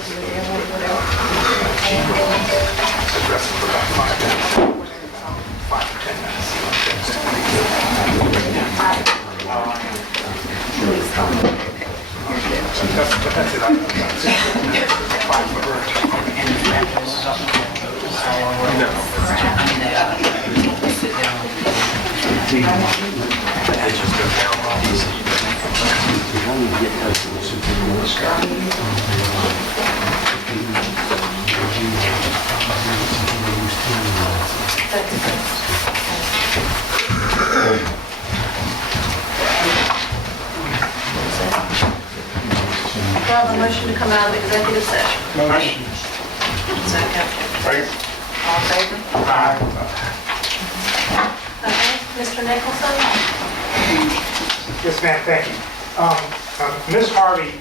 something to deal with, whatever. Address it for about 5 minutes. 5 to 10 That's it. 5 It just goes down to DC. Do I have a motion to come out of executive session? Motion. Second. All in favor? Okay, Mr. Nicholson? Yes, ma'am, thank you. Ms. Harvey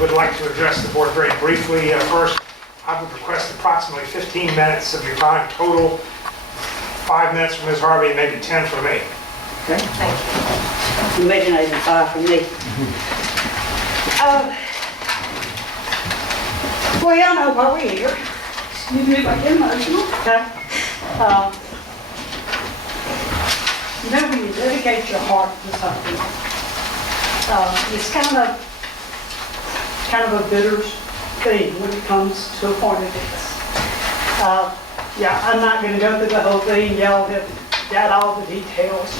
would like to address the board very briefly. First, I would request approximately 15 minutes of your time total, 5 minutes for Ms. Harvey and maybe 10 for me. Okay. Thank you. You making it 5 for me. Well, y'all know why we're here. Excuse me if I get emotional. Okay. You know, when you dedicate your heart to something, it's kind of a bitter thing when it comes to a point of this. Yeah, I'm not going to go through the whole thing. Y'all have got all the details.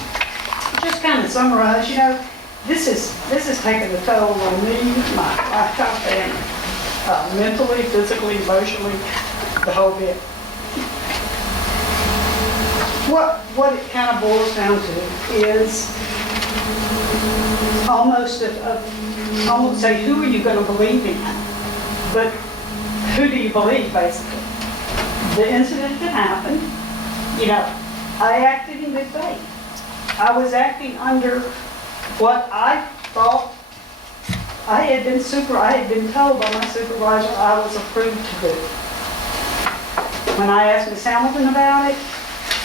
Just kind of summarize, you know, this is taking a toll on me, my entire family, mentally, physically, emotionally, the whole bit. What it kind of boils down to is almost say, who are you going to believe in? But who do you believe, basically? The incident that happened, you know, I acted in good faith. I was acting under what I thought I had been told by my supervisor I was approved to do. When I asked Ms. Hamilton about it,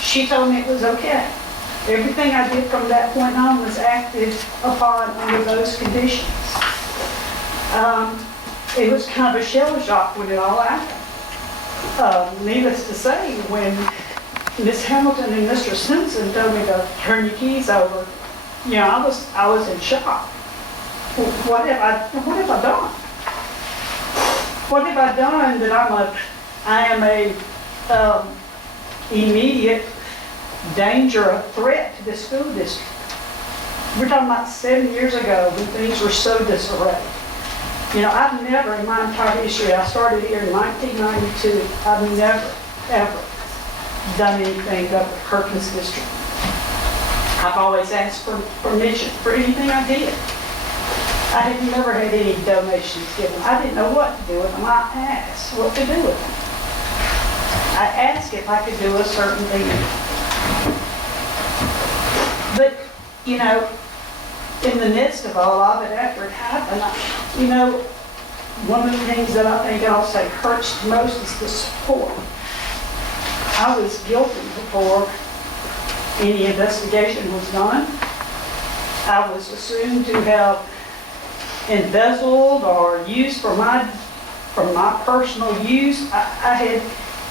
she told me it was okay. Everything I did from that point on was acted upon under those conditions. It was kind of a shell shock when it all happened. Needless to say, when Ms. Hamilton and Mr. Simpson told me to turn your keys over, you know, I was in shock. What have I done? What have I done that I am a immediate danger, a threat to the school district? We're talking about 7 years ago when things were so disarray. You know, I've never in my entire history, I started here in 1992, I've never, ever done anything up at Perkins District. I've always asked for permission for anything I did. I had never had any donations given. I didn't know what to do with them. I asked what to do with them. I asked if I could do a certain thing. But, you know, in the midst of all of it, after it happened, you know, one of the things that I think I'll say hurts the most is the support. I was guilty before any investigation was done. I was assumed to have embezzled or used for my personal use. I had,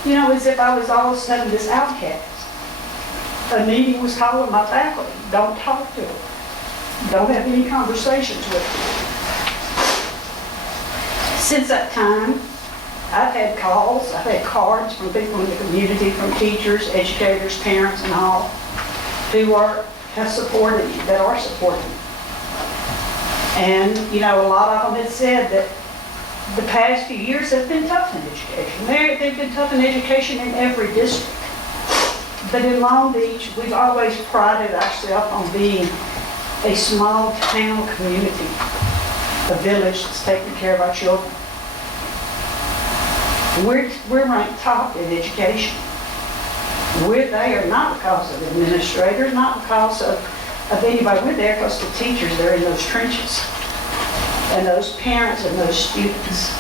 you know, as if I was all of a sudden this outcast. A meeting was called with my faculty. Don't talk to them. Don't have any conversations with them. Since that time, I've had calls, I've had cards from people in the community, from teachers, educators, parents, and all, who have supported me, that are supporting me. And, you know, a lot of them have said that the past few years have been tough in education. They've been tough in education in every district. But in Long Beach, we've always prided ourselves on being a small town community, a village that's taking care of our children. We're ranked top in education. We're there not because of administrators, not because of anybody. We're there because the teachers, they're in those trenches. And those parents and those students.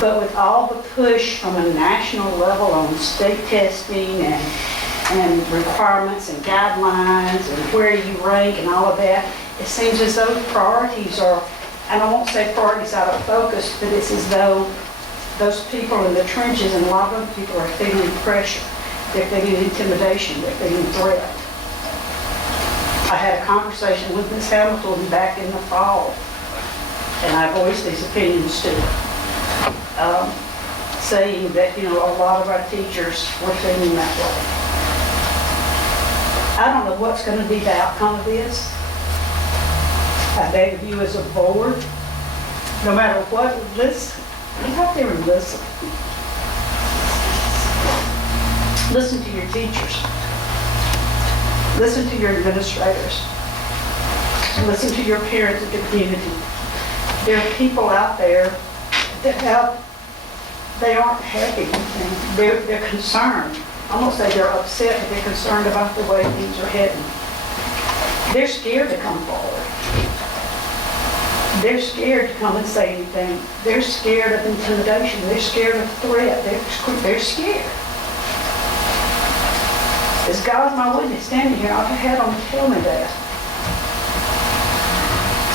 But with all the push from a national level on state testing and requirements and guidelines and where you rank and all of that, it seems as though priorities are and I won't say priorities out of focus, but it's as though those people in the trenches, and a lot of them people are feeling pressure. They're feeling intimidation, they're feeling threat. I had a conversation with Ms. Hamilton back in the fall, and I voiced these opinions to her, saying that, a lot of our teachers were feeling that way. I don't know what's going to be the outcome of this. I beg of you as a board, no matter what, listen. Get out there and listen. Listen to your teachers. Listen to your administrators. Listen to your parents and the community. There are people out there that they aren't happy with things. They're concerned. I'm going to say they're upset, but they're concerned about the way things are heading. They're scared to come forward. They're scared to come and say anything. They're scared of intimidation. They're scared of threat. They're scared. As God's my witness standing here, I've had them tell me that.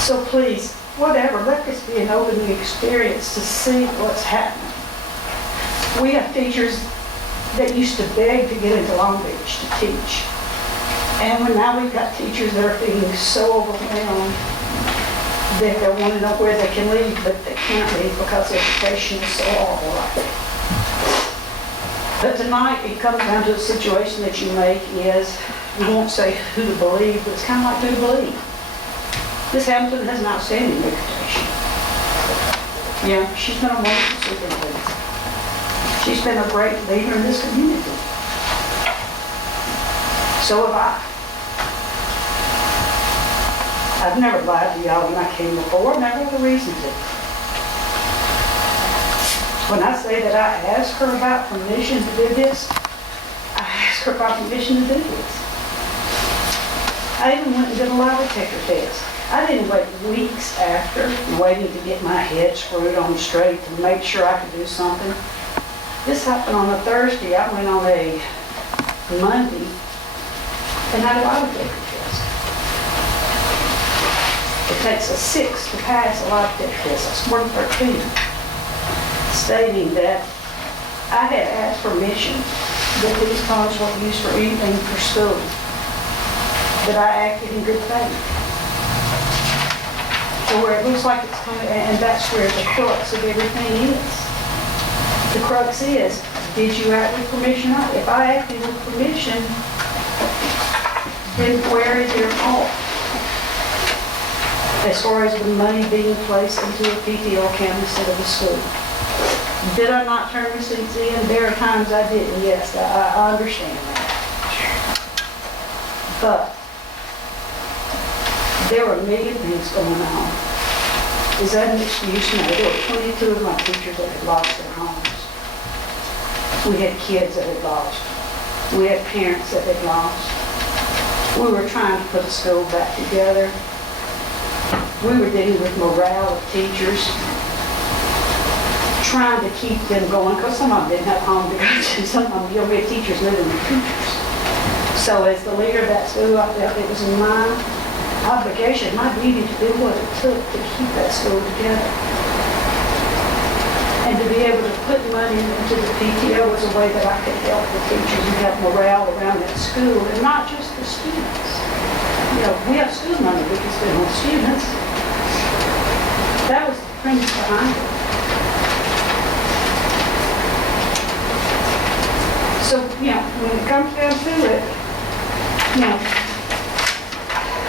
So please, whatever, let this be an opening experience to see what's happening. We have teachers that used to beg to get into Long Beach to teach. And now we've got teachers that are feeling so overwhelmed that they want to know where they can leave, but they can't leave because education is so awful right now. But tonight, it comes down to a situation that you make is, you won't say who to believe, but it's kind of like who to believe. Ms. Hamilton has an outstanding reputation. She's been a wonderful superintendent. She's been a great leader in this community. So have I. I've never lied to y'all when I came before, never had a reason to. When I say that I asked her about permission to do this, I asked her about permission to do this. I even went and did a lie detector test. I didn't wait weeks after, waiting to get my head screwed on straight to make sure I could do something. This happened on a Thursday. I went on a Monday and had a lie detector test. It takes a 6 to pass a lie detector test. I scored 13, stating that I had asked permission that these funds weren't used for anything for school, that I acted in good faith. So where it looks like it's coming, and that's where the crux of everything is. The crux is, did you act with permission or not? If I acted with permission, then where is your fault? As far as the money being placed into a PTO account instead of a school. Did I not turn receipts in? There are times I didn't, yes, I understand that. But there were a million things going on. Is that an excuse? No, there were 22 of my teachers that had lost their homes. We had kids that had lost. We had parents that had lost. We were trying to put a school back together. We were dealing with morale of teachers, trying to keep them going, because some of them didn't have home to go to. Some of them, we had teachers living with teachers. So as the leader of that school, I felt it was my obligation, my duty to do what it took to keep that school together. And to be able to put money into the PTO was a way that I could help the teachers and have morale around that school, and not just the students. We have school money we can spend on students. That was the premise behind it. So, when it comes down to it,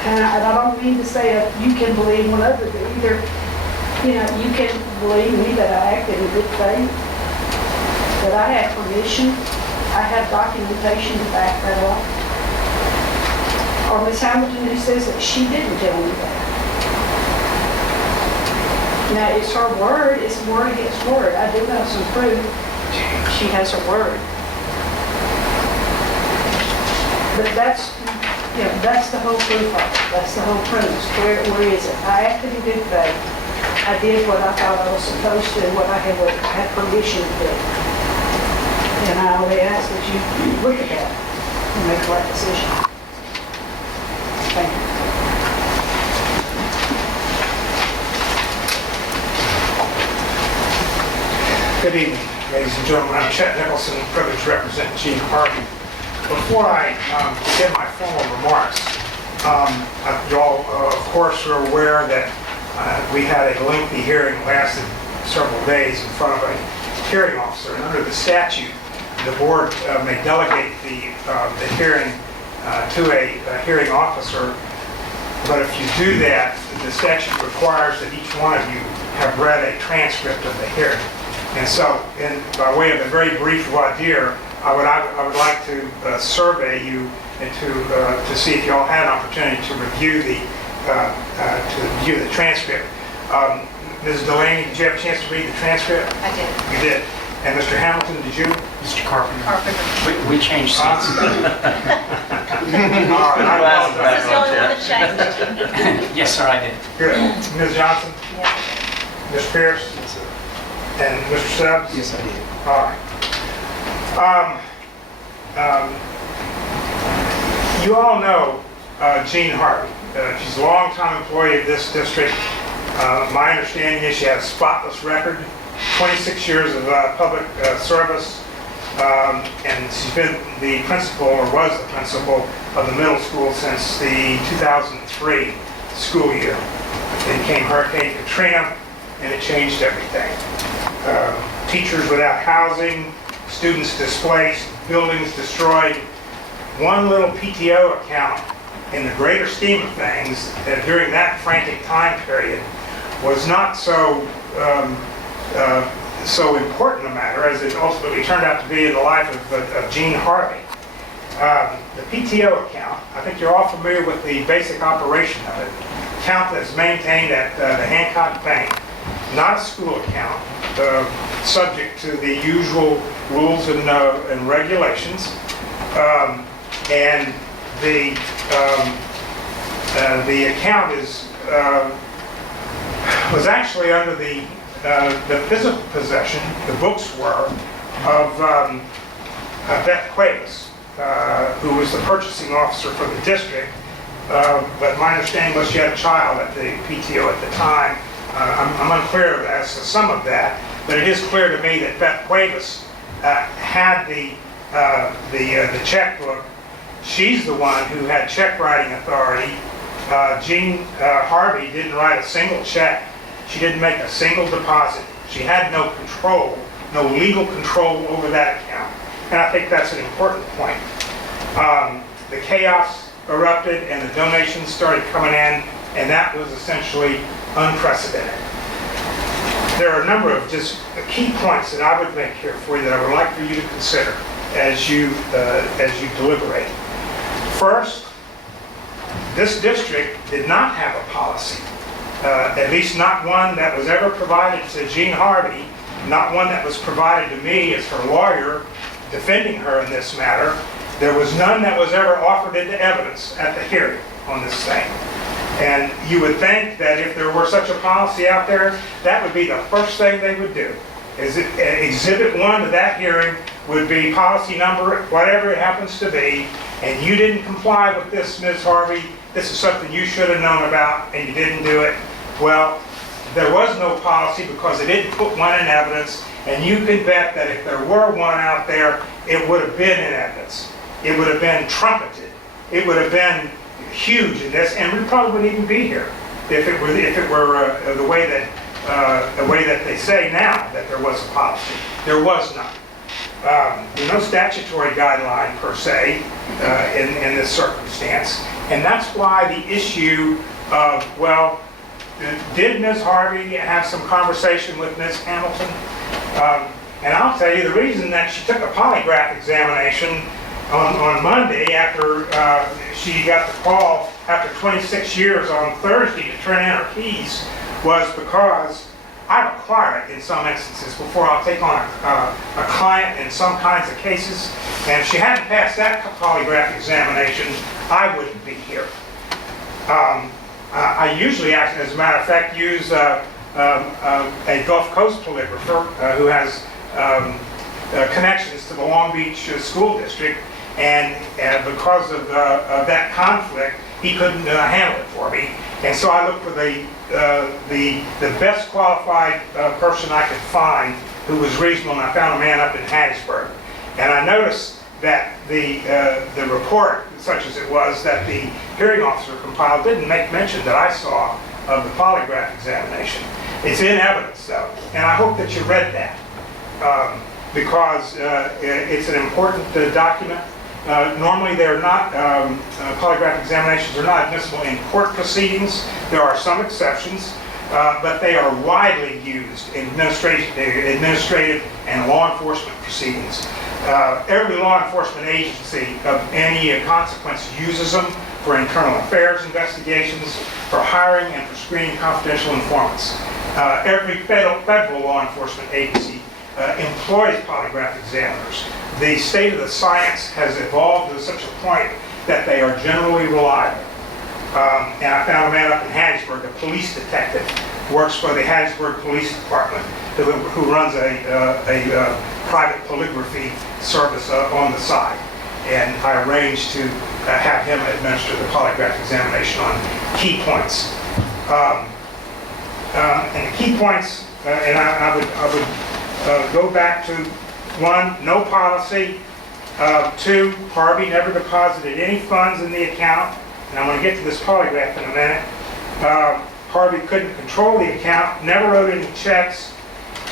and I don't mean to say that you can believe one other, but either, you can believe me that I acted in good faith, that I had permission, I have documentation to back that up. Or Ms. Hamilton who says that she didn't tell me that. Now, it's her word, it's word against word. I do have some proof. She has her word. But that's the whole proof of it. That's the whole premise. Where is it? I acted in good faith. I did what I thought I was supposed to, what I had permission to do. And I only ask that you look at that and make the right decision. Thank you. Good evening, ladies and gentlemen. I'm Chet Nicholson, privileged to represent Gene Harvey. Before I begin my formal remarks, you all, of course, are aware that we had a lengthy hearing, lasted several days in front of a hearing officer. And under the statute, the board may delegate the hearing to a hearing officer. But if you do that, the statute requires that each one of you have read a transcript of the hearing. And so, by way of a very brief voir dire, I would like to survey you and to see if you all had an opportunity to review the transcript. Ms. Delaney, did you have a chance to read the transcript? I did. You did. And Mr. Hamilton, did you? Mr. Carpenter. Carpenter. We changed seats. All right, I apologize. This is the only one that changed. Yes, sir, I did. Good. Ms. Johnson, Yeah. Ms. Pierce, and Mr. Stubbs? Yes, I did. All right. You all know Jean Harvey. She's a longtime employee of this district. My understanding is she has a spotless record, 26 years of public service, and she's been the principal, or was the principal, of the middle school since the 2003 school year. Then came Hurricane Katrina, and it changed everything. Teachers without housing, students displaced, buildings destroyed. One little PTO account in the greater scheme of things during that frantic time period was not so important a matter as it ultimately turned out to be in the life of Jean Harvey. The PTO account, I think you're all familiar with the basic operation of it. Account that's maintained at the Hancock Bank, not a school account, subject to the usual rules and regulations. And the account was actually under the physical possession, the books were, of Beth Cuevas, who was the purchasing officer for the district. But my understanding was she had a child at the PTO at the time. I'm unclear as to some of that, but it is clear to me that Beth Cuevas had the checkbook. She's the one who had check writing authority. Jean Harvey didn't write a single check. She didn't make a single deposit. She had no control, no legal control over that account. And I think that's an important point. The chaos erupted and the donations started coming in, and that was essentially unprecedented. There are a number of just key points that I would make here for you that I would like for you to consider as you deliberate. First, this district did not have a policy, at least not one that was ever provided to Jean Harvey, not one that was provided to me as her lawyer defending her in this matter. There was none that was ever offered into evidence at the hearing on this thing. And you would think that if there were such a policy out there, that would be the first thing they would do. Exhibit 1 to that hearing would be policy number, whatever it happens to be, and you didn't comply with this, Ms. Harvey. This is something you should have known about, and you didn't do it. Well, there was no policy because they didn't put one in evidence, and you can bet that if there were one out there, it would have been in evidence. It would have been trumpeted. It would have been huge in this, and we probably wouldn't even be here if it were the way that they say now that there was a policy. There was none. There's no statutory guideline per se in this circumstance, and that's why the issue of, well, did Ms. Harvey have some conversation with Ms. Hamilton? And I'll tell you the reason that she took a polygraph examination on Monday after she got the call after 26 years on Thursday to turn in her keys was because I require it in some instances before I'll take on a client in some kinds of cases. And if she hadn't passed that polygraph examination, I wouldn't be here. I usually, as a matter of fact, use a Gulf Coast polygrapher who has connections to the Long Beach School District, and because of that conflict, he couldn't handle it for me. And so I looked for the best qualified person I could find who was reasonable, and I found a man up in Hattiesburg. And I noticed that the report, such as it was, that the hearing officer compiled didn't make mention that I saw of the polygraph examination. It's in evidence, though, and I hope that you read that because it's an important document. Normally, they're not, polygraph examinations are not admissible in court proceedings. There are some exceptions, but they are widely used in administrative and law enforcement proceedings. Every law enforcement agency of any consequence uses them for internal affairs investigations, for hiring, and for screening confidential informants. Every federal law enforcement agency employs polygraph examiners. The state of the science has evolved to such a point that they are generally reliable. And I found a man up in Hattiesburg, a police detective, works for the Hattiesburg Police Department, who runs a private polygraphy service on the side. And I arranged to have him administer the polygraph examination on key points. And the key points, and I would go back to 1, no policy. 2, Harvey never deposited any funds in the account. And I'm going to get to this polygraph in a minute. Harvey couldn't control the account, never wrote any checks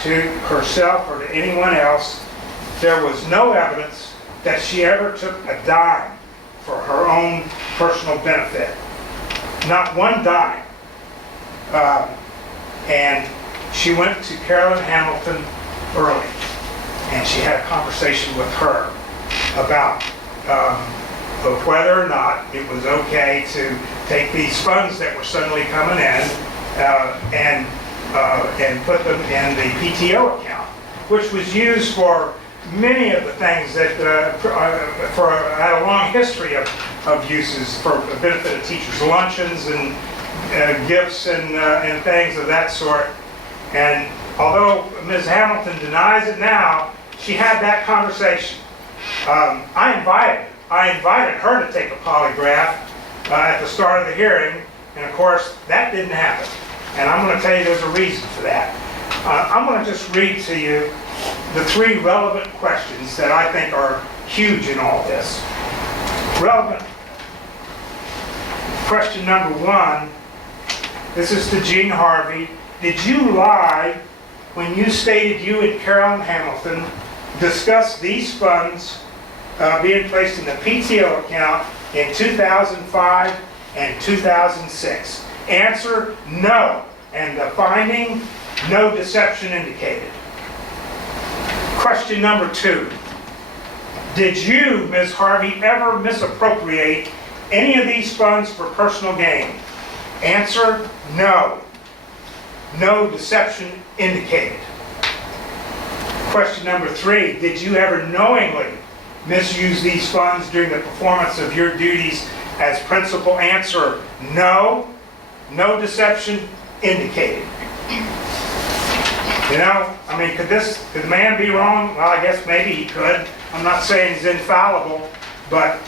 to herself or to anyone else. There was no evidence that she ever took a dime for her own personal benefit. Not one dime. And she went to Carolyn Hamilton early, and she had a conversation with her about whether or not it was okay to take these funds that were suddenly coming in and put them in the PTO account, which was used for many of the things that had a long history of uses for the benefit of teachers, luncheons and gifts and things of that sort. And although Ms. Hamilton denies it now, she had that conversation. I invited her to take a polygraph at the start of the hearing, and of course that didn't happen. And I'm going to tell you there's a reason for that. I'm going to just read to you the 3 relevant questions that I think are huge in all this. Relevant. Question number 1, this is to Jean Harvey. Did you lie when you stated you and Carolyn Hamilton discussed these funds being placed in the PTO account in 2005 and 2006? Answer, no. And the finding, no deception indicated. Question number 2. Did you, Ms. Harvey, ever misappropriate any of these funds for personal gain? Answer, no. No deception indicated. Question number 3. Did you ever knowingly misuse these funds during the performance of your duties as principal? Answer, no. No deception indicated. You know, I mean, could the man be wrong? Well, I guess maybe he could. I'm not saying he's infallible, but